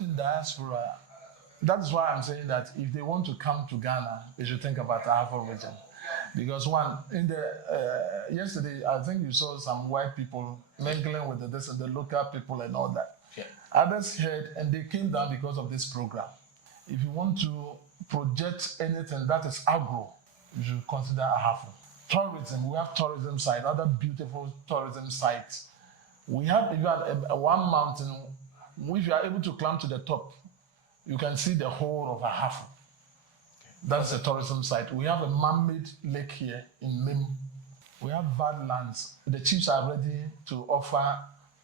those in diaspora, that's why I'm saying that if they want to come to Ghana, they should think about Ahafo region. Because one, in the yesterday, I think you saw some white people mingling with the local people and all that. Yeah. Others heard and they came down because of this program. If you want to project anything that is agro, you should consider Ahafo. Tourism, we have tourism sites, other beautiful tourism sites. We have even one mountain, if you are able to climb to the top, you can see the whole of Ahafo. That's a tourism site. We have a man-made lake here in Mim. We have bad lands. The chiefs are ready to offer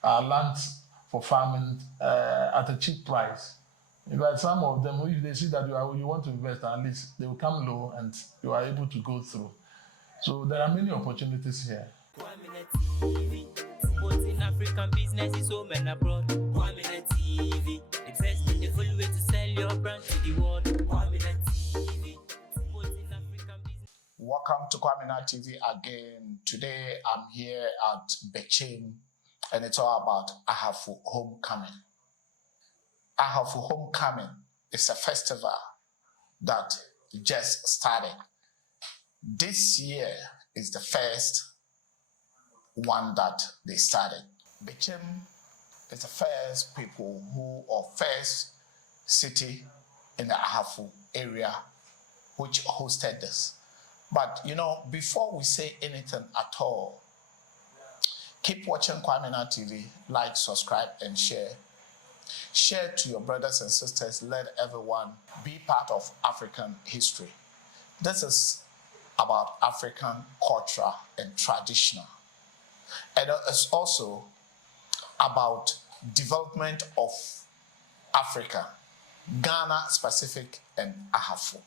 lands for farming at a cheap price. But some of them, if they see that you want to invest, at least they will come low and you are able to go through. So there are many opportunities here. Kwaminat TV, supporting African businesses home and abroad. Kwaminat TV, invest in the full way to sell your brand to the world. Kwaminat TV, supporting African business. Welcome to Kwaminat TV again. Today I'm here at Bechem and it's all about Ahafo Homecoming. Ahafo Homecoming is a festival that just started. This year is the first one that they started. Bechem is the first people or first city in the Ahafo area which hosted this. But before we say anything at all, keep watching Kwaminat TV, like, subscribe, and share. Share to your brothers and sisters. Let everyone be part of African history. This is about African culture and traditional. And it's also about development of Africa, Ghana specific and Ahafo.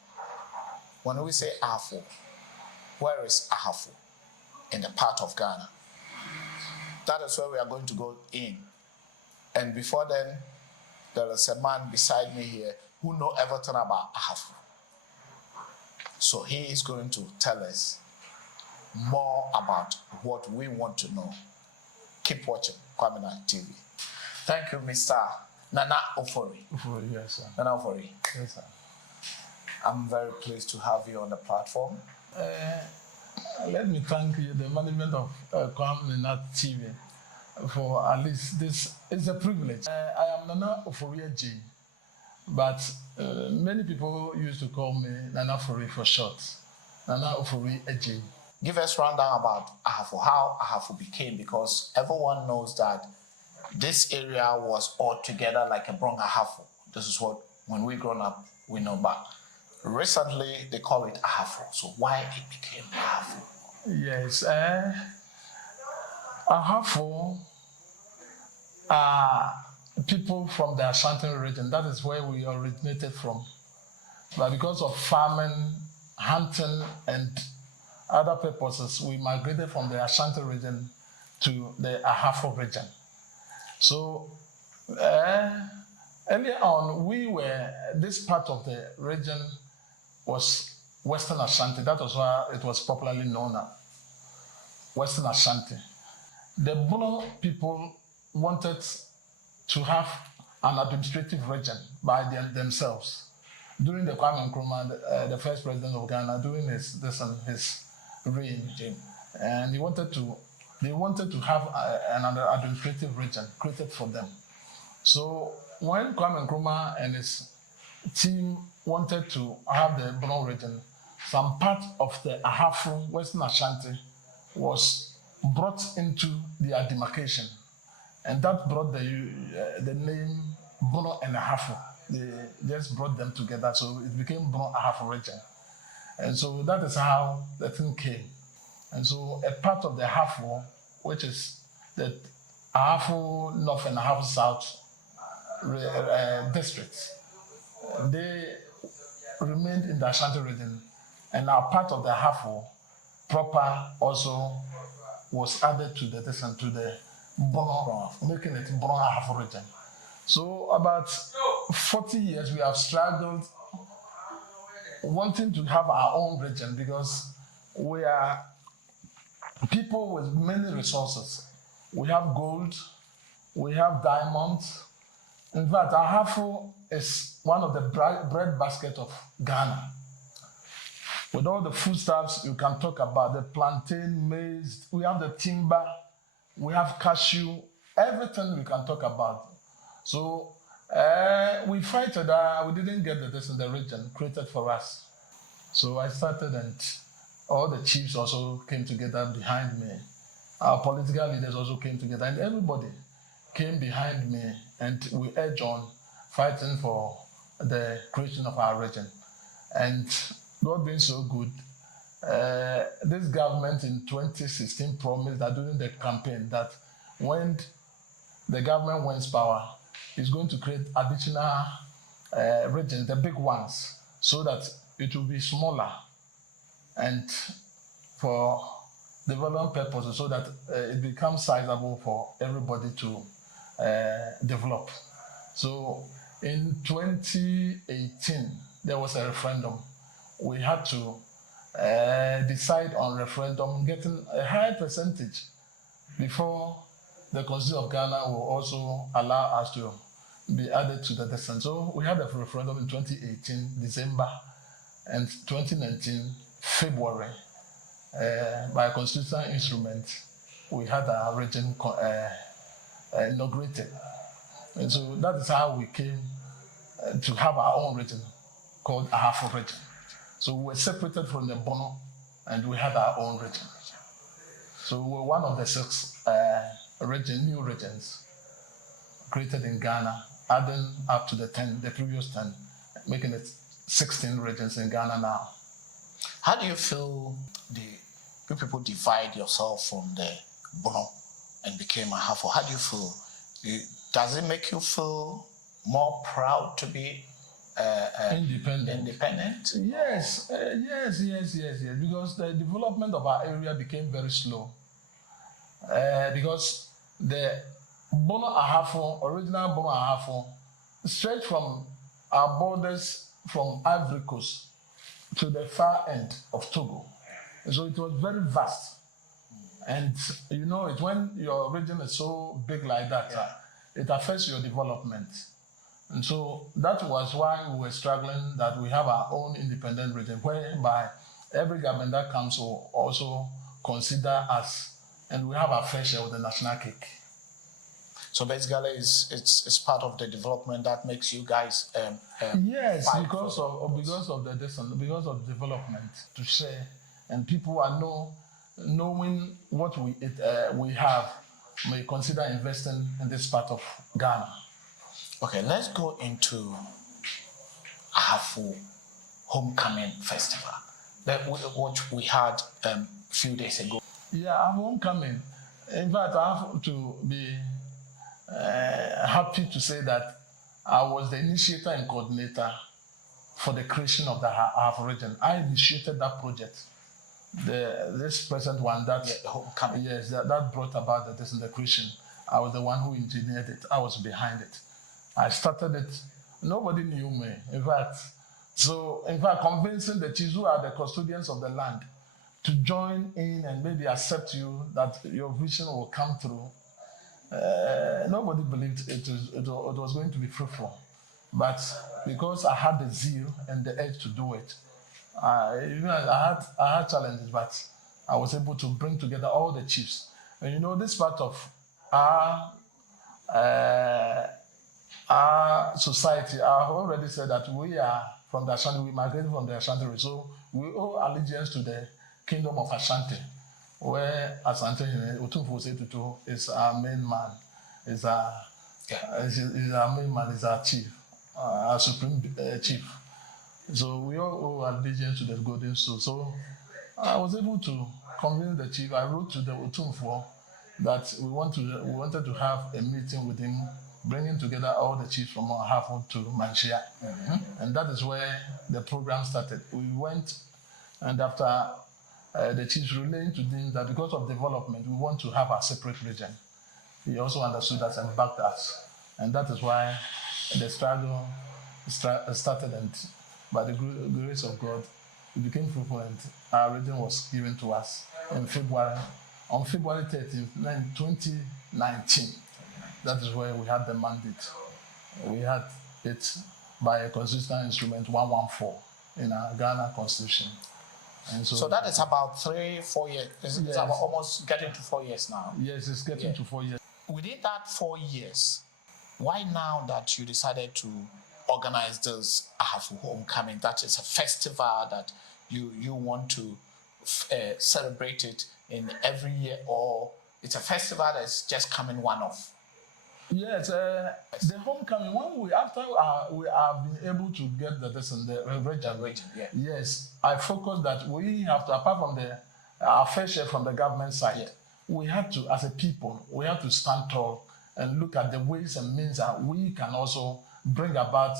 When we say Ahafo, where is Ahafo? In the part of Ghana. That is where we are going to go in. And before then, there is a man beside me here who knows everything about Ahafo. So he is going to tell us more about what we want to know. Keep watching Kwaminat TV. Thank you, Mr. Nana Ofori. Yes, sir. Nana Ofori. Yes, sir. I'm very pleased to have you on the platform. Let me thank you, the management of Kwaminat TV, for at least this is a privilege. I am Nana Ofori J, but many people used to call me Nana Ofori for short. Nana Ofori J. Give us a rundown about Ahafo, how Ahafo became, because everyone knows that this area was all together like a Brong Ahafo. This is what, when we grown up, we know about. Recently, they call it Ahafo. So why it became Ahafo? Yes, Ahafo are people from the Ashanti region. That is where we originated from. But because of farming, hunting, and other purposes, we migrated from the Ashanti region to the Ahafo region. So earlier on, this part of the region was Western Ashanti. That was why it was popularly known as Western Ashanti. The Bono people wanted to have an administrative region by themselves. During the Kwame Nkrumah, the first president of Ghana, during his reign, and they wanted to have another administrative region created for them. So when Kwame Nkrumah and his team wanted to have the Bono region, some part of the Ahafo, Western Ashanti, was brought into their demarcation, and that brought the name Bono and Ahafo. They just brought them together, so it became Bono Ahafo region. And so that is how the thing came. And so a part of the Ahafo, which is the Ahafo North and Ahafo South districts, they remained in the Ashanti region, and our part of the Ahafo proper also was added to the Bono, making it Bono Ahafo region. So about 40 years we have struggled wanting to have our own region, because we are people with many resources. We have gold, we have diamonds, In fact, Ahafo is one of the bread basket of Ghana. With all the foodstuffs you can talk about, the plantain, maize, we have the timber, we have cashew, everything we can talk about. So we fight that we didn't get this in the region created for us. So I started, and all the chiefs also came together behind me. Our political leaders also came together, and everybody came behind me, and we edged on fighting for the creation of our region. And God being so good, this government in 2016 promised that during the campaign that when the government wins power, it's going to create additional regions, the big ones, so that it will be smaller and for development purposes, so that it becomes sizable for everybody to develop. So in 2018, there was a referendum. We had to decide on referendum, getting a high percentage before the Constitution of Ghana will also allow us to be added to the distance. So we had a referendum in 2018, December, and 2019, February. By a constitutional instrument, we had our region inaugurated. And so that is how we came to have our own region called Ahafo region. So we were separated from the Bono, and we had our own region. So we were one of the 6 new regions created in Ghana, adding up to the previous 10, making it 16 regions in Ghana now. How do you feel you people divide yourself from the Bono and became Ahafo? How do you feel? Does it make you feel more proud to be independent? Yes, because the development of our area became very slow. Because the Bono Ahafo, original Bono Ahafo, straight from our borders from Ivory Coast to the far end of Togo. So it was very vast. And you know it, when your region is so big like that, it affects your development. And so that was why we were struggling that we have our own independent region, whereby every government that comes will also consider us, and we have our fair share of the national cake. So basically, it's part of the development that makes you guys. Yes, because of the development to share, and people are knowing what we have, may consider investing in this part of Ghana. Okay, let's go into Ahafo Homecoming Festival, what we had a few days ago. Yeah, our homecoming. In fact, I have to be happy to say that I was the initiator and coordinator for the creation of the Ahafo region. I initiated that project. This present one that brought about the creation. I was the one who engineered it. I was behind it. I started it. Nobody knew me. In fact, convincing the chiefs who are the custodians of the land to join in and maybe accept you, that your vision will come through. Nobody believed it was going to be fruitful. But because I had the zeal and the edge to do it, I had challenges, but I was able to bring together all the chiefs. And you know, this part of our society, I've already said that we are from the Ashanti, we migrated from the Ashanti, so we owe allegiance to the kingdom of Ashanti, where Asante Otunfo is our main man, is our main man, is our chief, our supreme chief. So we all owe allegiance to the golden soul. So I was able to convince the chief. I wrote to the Otunfo that we wanted to have a meeting with him, bringing together all the chiefs from Ahafo to Manchia. Mm-hmm. And that is where the program started. We went, and after the chiefs relaying to him that because of development, we want to have a separate region, he also understood us and backed us. And that is why the struggle started, and by the grace of God, it became fruitful, and our region was given to us on February 13th, 2019. That is where we had the mandate We had it by a constitutional instrument 114 in our Ghana Constitution. And So that is about 3-4 years. It's Yes. about almost getting to 4 years now. Yes, it's getting to 4 years. Within that 4 years, why now that you decided to organize this Ahafo Homecoming? That is a festival that you want to celebrate it in every year, or it's a festival that's just coming one-off? Yes, the homecoming, when we have been able to get the region, yeah. yes, I focused that we have to, apart from our fair share from the government side, Yeah. we have to, as a people, we have to stand tall and look at the ways and means that we can also bring about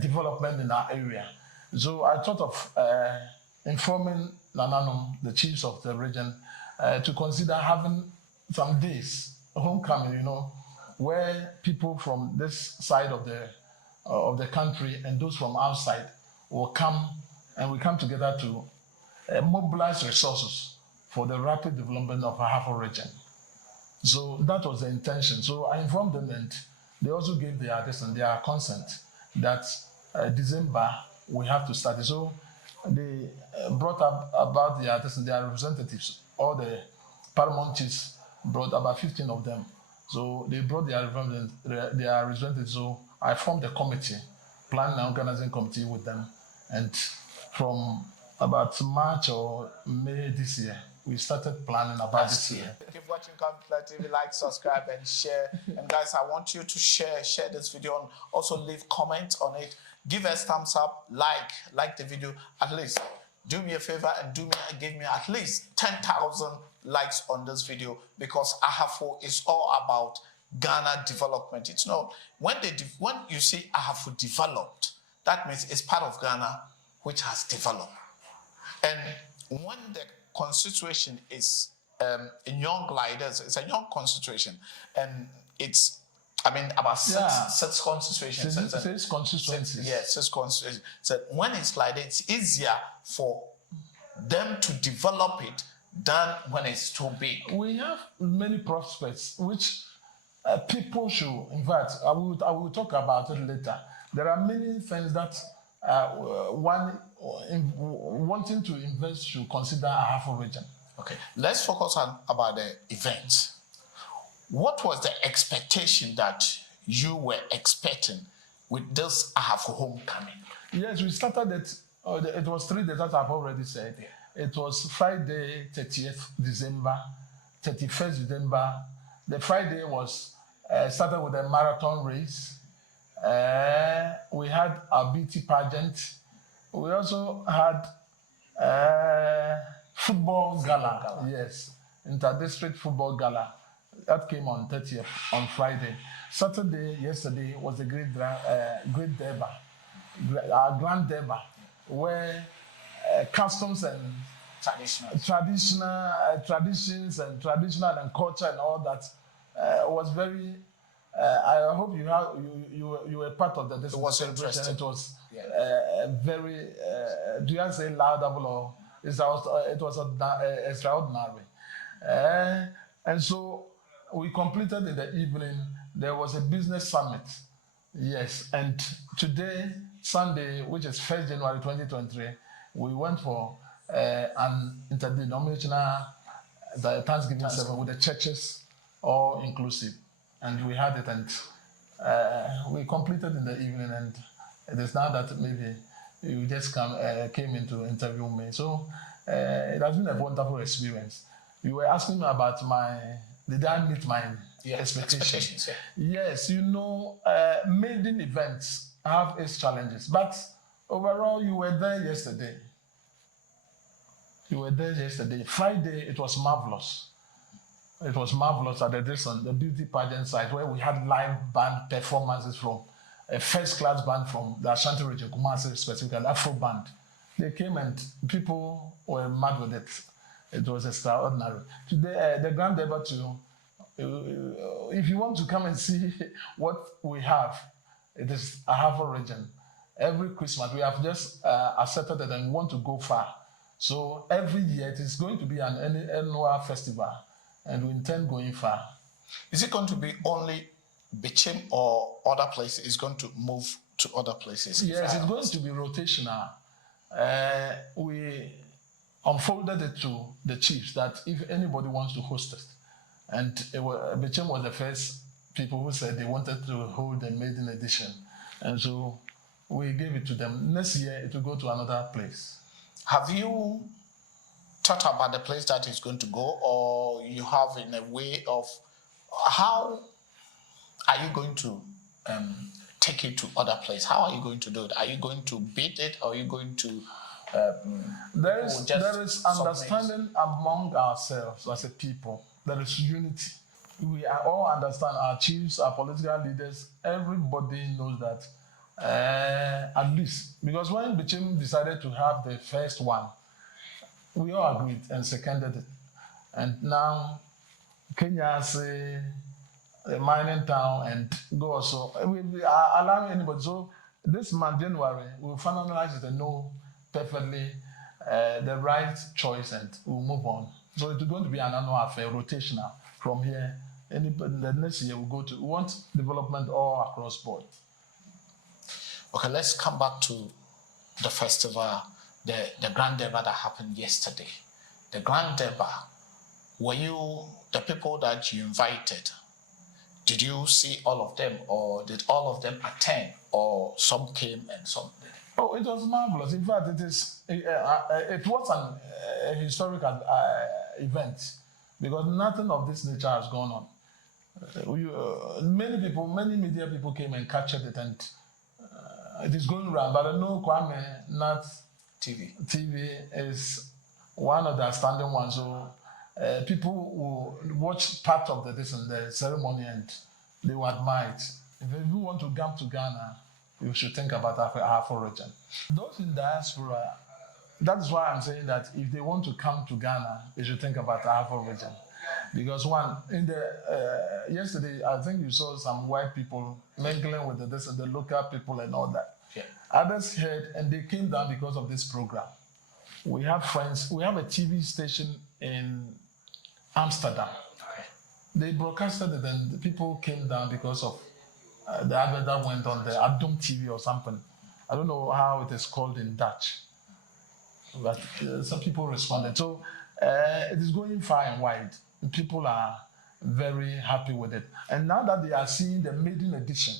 development in our area. So I thought of informing Nananum, the chiefs of the region, to consider having some days, homecoming, where people from this side of the country and those from outside will come, and we come together to mobilize resources for the rapid development of Ahafo region. So that was the intention. So I informed them, and they also gave their consent that December we have to start it. So they brought up about their representatives. All the paramount chiefs brought about 15 of them. So they brought their representatives. So I formed a committee, planning and organizing committee with them. And from about March or May this year, we started planning about this year. Keep watching Kwaminat TV, like, subscribe, and share. And guys, I want you to share this video, and also leave comments on it. Give us thumbs up, like the video. At least do me a favor and give me at least 10,000 likes on this video, because Ahafo is all about Ghana development. It's not when you see Ahafo developed, that means it's part of Ghana which has developed. And when the constitution is in young gliders, it's a young constitution, and it's about six constitutions. Six constituencies. Yes, 6 constituencies. So when it's like that, it's easier for them to develop it than when it's too big. We have many prospects which people should, in fact, I will talk about it later. There are many things that one wanting to invest should consider Ahafo region. Okay, let's focus on about the events. What was the expectation that you were expecting with this Ahafo homecoming? Yes, we started it. It was 3 days, as I've already said. It was Friday, 30th December, 31st December. The Friday was started with a marathon race. We had a beauty pageant. We also had football gala. Yes, inter-district football gala. That came on 30th, on Friday. Saturday, yesterday, was a great derby, our grand derby, where customs and traditions and culture and all that was very. I hope you were part of the celebration. It was very. Do I say laudable, or it was extraordinary, and so we completed in the evening. There was a business summit. Yes, and today, Sunday, which is 1st January 2023, we went for an interdenominational Thanksgiving service with the churches, all inclusive. And we had it, and we completed in the evening, and it is now that maybe you just came in to interview me. So it has been a wonderful experience. You were asking me about did I meet my expectations? Yeah. Yes, maiden events have its challenges, but overall, you were there yesterday. Friday, it was marvelous. It was marvelous at the beauty pageant site, where we had live band performances from a first-class band from the Ashanti region, Kumasi specifically, Afro band. They came and people were mad with it. It was extraordinary. Today, the grand debate, if you want to come and see what we have, it is Ahafo region. Every Christmas, we have just accepted it and we want to go far. So every year, it is going to be an annual festival, and we intend going far. Is it going to be only Bichim or other places is going to move to other places? Yes, it's going to be rotational. We unfolded it to the chiefs that if anybody wants to host it, and Bichim was the first people who said they wanted to hold the maiden edition, and so we gave it to them. Next year it will go to another place. Have you thought about the place that is going to go, or you have in a way of how are you going to take it to other places? How are you going to do it? Are you going to bid it, or are you going to there is understanding among ourselves as a people. There is unity. We all understand, our chiefs, our political leaders, everybody knows that at least, because when Bichim decided to have the first one, we all agreed and seconded it. And now Kenya is a mining town and go also. We are allowing anybody. So this month, January, we'll finalize it and know perfectly the right choice, and we'll move on. So it's going to be an annual affair, rotational. From here, the next year we want development all across board. Okay, let's come back to the festival, the Grand Deba that happened yesterday. The Grand Deba, were you the people that you invited? Did you see all of them, or did all of them attend, or some came and some didn't? Oh, it was marvelous. In fact, it was a historical event, because nothing of this nature has gone on. Many media people came and captured it, and it is going around. But I know Kwaminat TV is one of the outstanding ones. So people will watch part of the ceremony, and they will admire it. If you want to come to Ghana, you should think about Ahafo region. Those in diaspora, that's why I'm saying that if they want to come to Ghana, they should think about Ahafo region. Because yesterday, I think you saw some white people mingling with the local people and all that. Yeah. Others heard, and they came down because of this program. We have friends, we have a TV station in Amsterdam. Okay. They broadcasted it, and the people came down because of the advert that went on the Adum TV or something. I don't know how it is called in Dutch, but some people responded. So it is going far and wide. People are very happy with it. And now that they are seeing the maiden edition,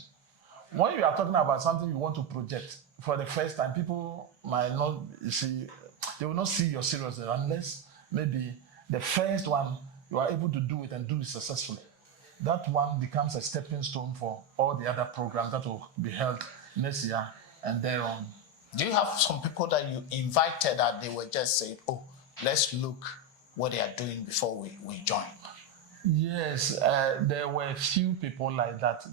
when you are talking about something you want to project for the first time, people might not see, they will not see your seriousness unless maybe the first one you are able to do it and do it successfully. That one becomes a stepping stone for all the other programs that will be held next year and thereon. Do you have some people that you invited that they were just saying, oh, let's look what they are doing before we join? Yes, there were a few people like that.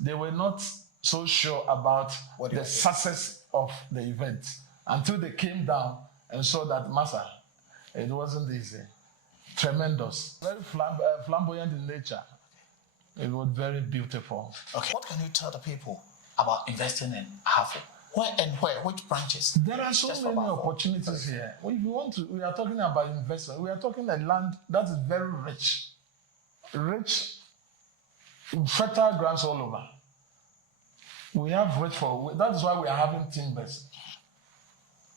They were not so sure about the success of the event until they came down and saw that, Massa, it wasn't easy. Tremendous, very flamboyant in nature. It was very beautiful. Okay. What can you tell the people about investing in Ahafo? Which branches? There are so many opportunities here. If you want to, we are talking about investment. We are talking a land that is very rich, fertile grounds all over. We have that is why we are having timbers.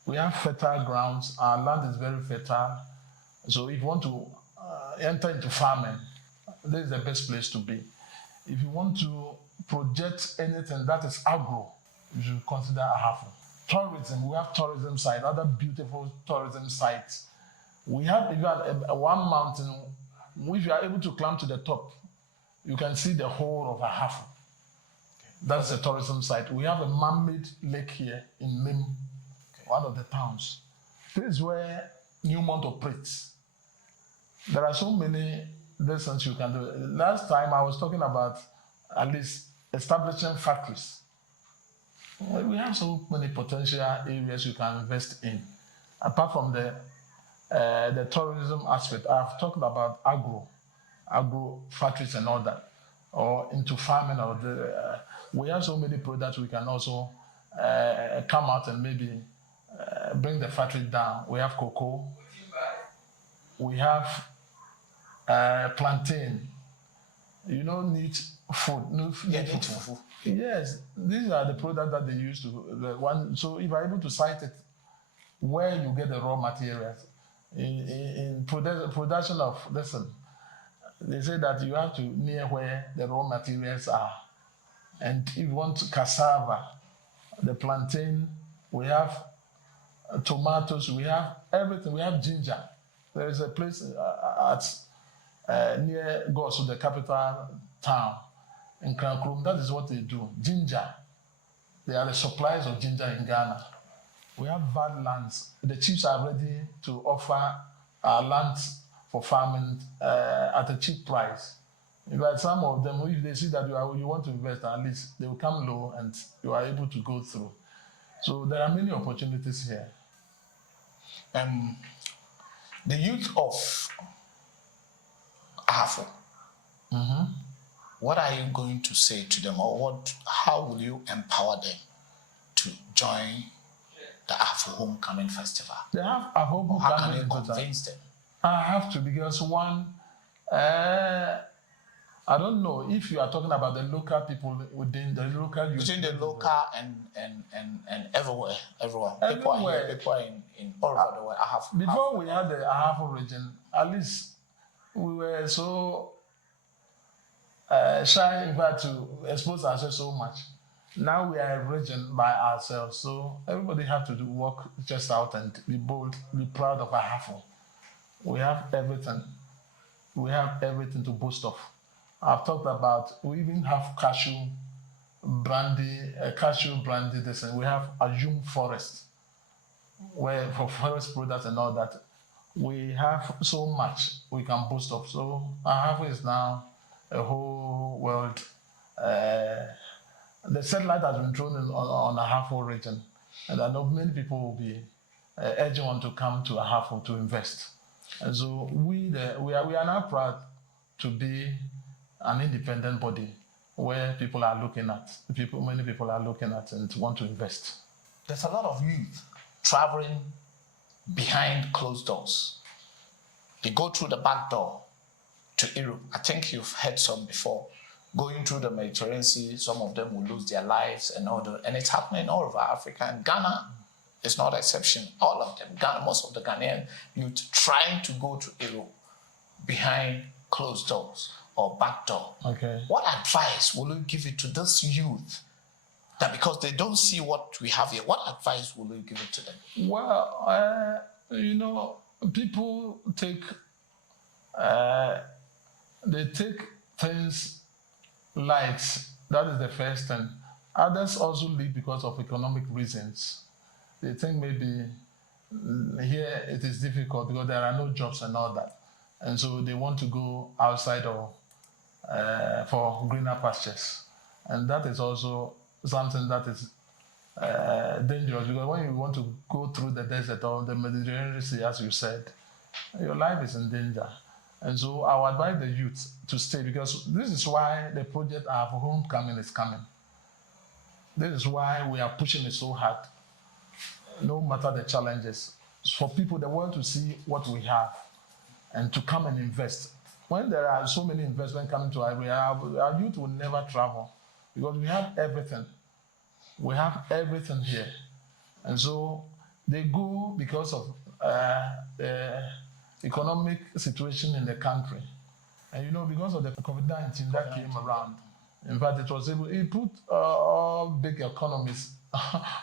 We have fertile grounds. Our land is very fertile. So if you want to enter into farming, this is the best place to be. If you want to project anything that is agro, you should consider Ahafo. Tourism, we have tourism sites, other beautiful tourism sites. We have even one mountain, if you are able to climb to the top, you can see the whole of Ahafo. That's a tourism site. We have a man-made lake here in Mim, one of the towns. This is where Newmont operates. There are so many lessons you can do. Last time I was talking about at least establishing factories. We have so many potential areas you can invest in. Apart from the tourism aspect, I've talked about agro factories and all that, or into farming. We have so many products we can also come out and maybe bring the factory down. We have cocoa. We have plantain. You don't need food. No, Yeah, need need fufu. fufu. Yes, these are the products that they use to the one. So if you're able to cite it, where you get the raw materials in production of listen, they say that you have to near where the raw materials are, and if you want cassava, the plantain, we have tomatoes, we have everything, we have ginger. There is a place at near Gosu, the capital town in Krankrum. That is what they do. Ginger. They are the suppliers of ginger in Ghana. We have bad lands. The chiefs are ready to offer our lands for farming at a cheap price. But some of them, if they see that you want to invest, at least they will come low and you are able to go through. So there are many opportunities here. The youth of Ahafo, what are you going to say to them, or how will you empower them to join the Ahafo Homecoming Festival? They have a Homecoming How can you Festival. convince them? I have to, because one, I don't know if you are talking about the local people within the local youth. Between the local and everywhere. People are here, people are in all over the world. Before we had the Ahafo region, at least we were so shy, in fact, to expose ourselves so much. Now we are a region by ourselves, so everybody have to work just out and be bold, be proud of Ahafo. We have everything. We have everything to boast of. I've talked about, we even have cashew brandy, this, and we have Ajum forest, where for forest products and all that. We have so much we can boast of. So Ahafo is now a whole world. The satellite has been thrown on Ahafo region, and I know many people will be urging on to come to Ahafo to invest. And so we are now proud to be an independent body where people are looking at, many people are looking at and want to invest. There's a lot of youth traveling behind closed doors. They go through the back door to Europe. I think you've heard some before. Going through the Mediterranean Sea, some of them will lose their lives and all that. And it's happening all over Africa. And Ghana is not an exception. All of them, Ghana, most of the Ghanaian youth trying to go to Europe behind closed doors or back door. Okay. What advice will you give it to this youth? That because they don't see what we have here, what advice will you give it to them? Well, people take things light. That is the first thing. Others also leave because of economic reasons. They think maybe here it is difficult because there are no jobs and all that. And so they want to go outside or for greener pastures. And that is also something that is dangerous, because when you want to go through the desert or the Mediterranean Sea, as you said, your life is in danger. And so I would advise the youth to stay, because this is why the project Ahafo Homecoming is coming. This is why we are pushing it so hard, no matter the challenges. For people, they want to see what we have and to come and invest. When there are so many investments coming to our area, our youth will never travel, because we have everything. We have everything here. And so they go because of the economic situation in the country. And because of the COVID-19 that came around, in fact, it put all big economies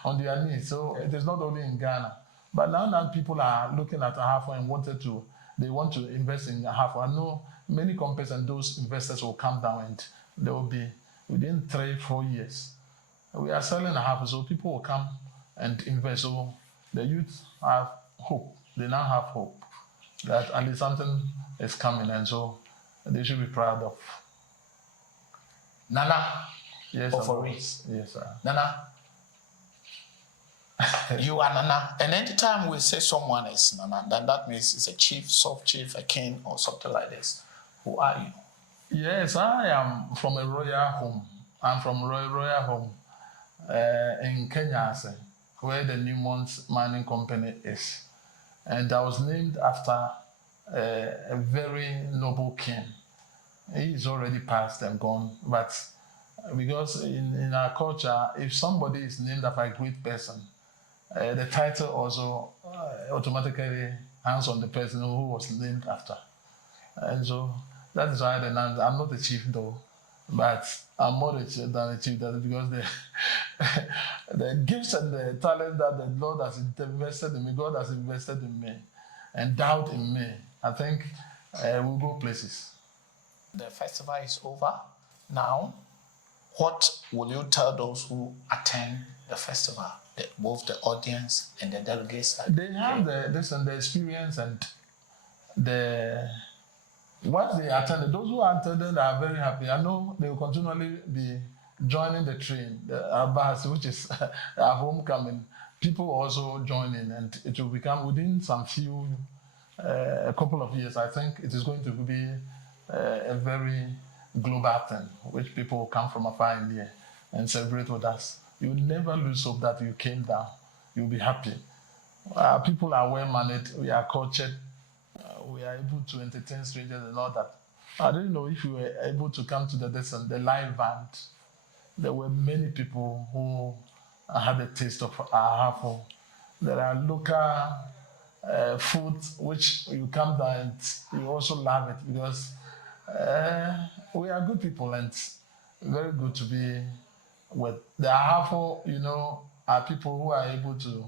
on their knees. So it is not only in Ghana. But now people are looking at Ahafo and they want to invest in Ahafo. I know many companies and those investors will come down and they will be within 3-4 years. We are selling Ahafo, so people will come and invest. So the youth have hope. They now have hope that at least something is coming, and so they should be proud of. Nana, yes, yes, sir. Nana, you are Nana, and anytime we say someone is Nana, then that means it's a chief, sub-chief, a king, or something like this. Who are you? Yes, I am from a royal home. I'm from royal home in Kenya, where the Newmont Mining Company is. And I was named after a very noble king. He is already past and gone. But because in our culture, if somebody is named after a great person, the title also automatically hangs on the person who was named after. And so that is why the name, I'm not a chief though, but I'm more than a chief because the gifts and the talent that the Lord has invested in me, God has invested in me, endowed in me, I think we'll go places. The festival is over now. What will you tell those who attend the festival, both the audience and the delegates? They have the experience and once they attended, those who attended are very happy. I know they will continually be joining the train, the bus, which is our homecoming. People also join in, and it will become within a couple of years. I think it is going to be a very global thing, which people will come from afar and near and celebrate with us. You will never lose hope that you came down. You'll be happy. People are well mannered. We are cultured. We are able to entertain strangers and all that. I don't know if you were able to come to the live band. There were many people who had a taste of Ahafo. There are local food which you come down and you also love it because we are good people and very good to be with. The Ahafo, are people who are able to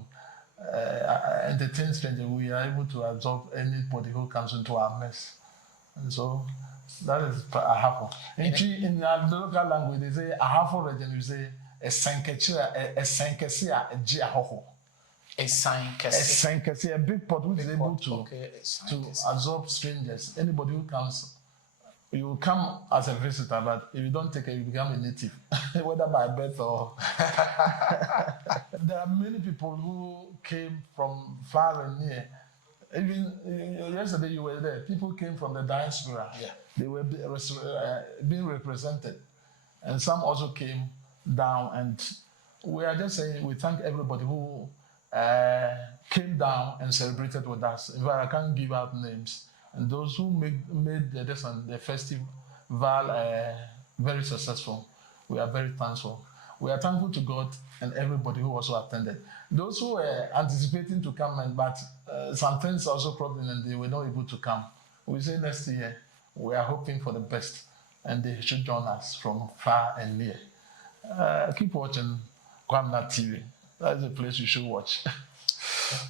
entertain strangers. We are able to absorb anybody who comes into our mess. And so that is Ahafo. In our local language, they say Ahafo region, you say a sankesi, a big pot which is able to absorb strangers. Anybody who comes, you will come as a visitor, but if you don't take it, you become a native, whether by birth or. There are many people who came from far and near. Even yesterday you were there. People came from the diaspora. Yeah. They were being represented, and some also came down. And we are just saying we thank everybody who came down and celebrated with us. In fact, I can't give out names. And those who made the festival very successful, we are very thankful. We are thankful to God and everybody who also attended. Those who were anticipating to come, but some things also problem and they were not able to come. We say next year, we are hoping for the best and they should join us from far and near. Keep watching Kwaminat TV. That's the place you should watch.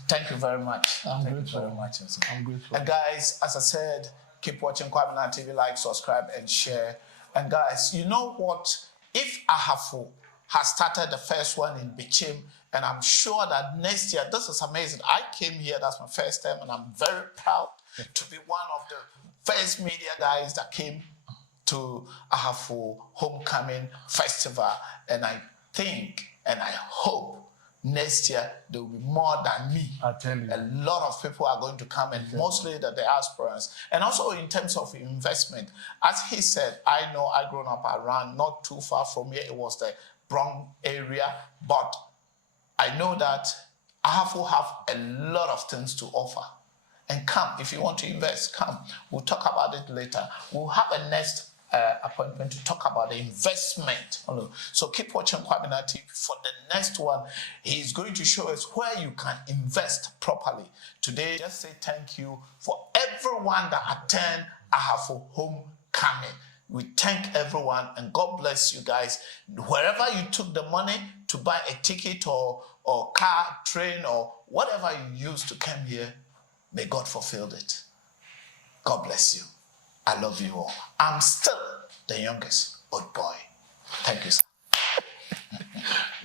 Thank you very much. Thank you very much. I'm grateful. And guys, as I said, keep watching Kwaminat TV, like, subscribe, and share. And guys, you know what? If Ahafo has started the first one in Bichim, and I'm sure that next year, this is amazing. I came here, that's my first time, and I'm very proud to be one of the first media guys that came to Ahafo Homecoming Festival. And I think, and I hope, next year there will be more than me. I tell you. A lot of people are going to come, and mostly the diasporans. And also in terms of investment, as he said, I know I grew up around not too far from here. It was the Bronx area, but I know that Ahafo have a lot of things to offer. And come, if you want to invest, come. We'll talk about it later. We'll have a next appointment to talk about the investment. So keep watching Kwaminat TV for the next one. He's going to show us where you can invest properly. Today, just say thank you for everyone that attend Ahafo Homecoming. We thank everyone and God bless you guys. Wherever you took the money to buy a ticket or car, train, or whatever you used to come here, may God fulfill it. God bless you. I love you all. I'm still the youngest old boy. Thank you, sir.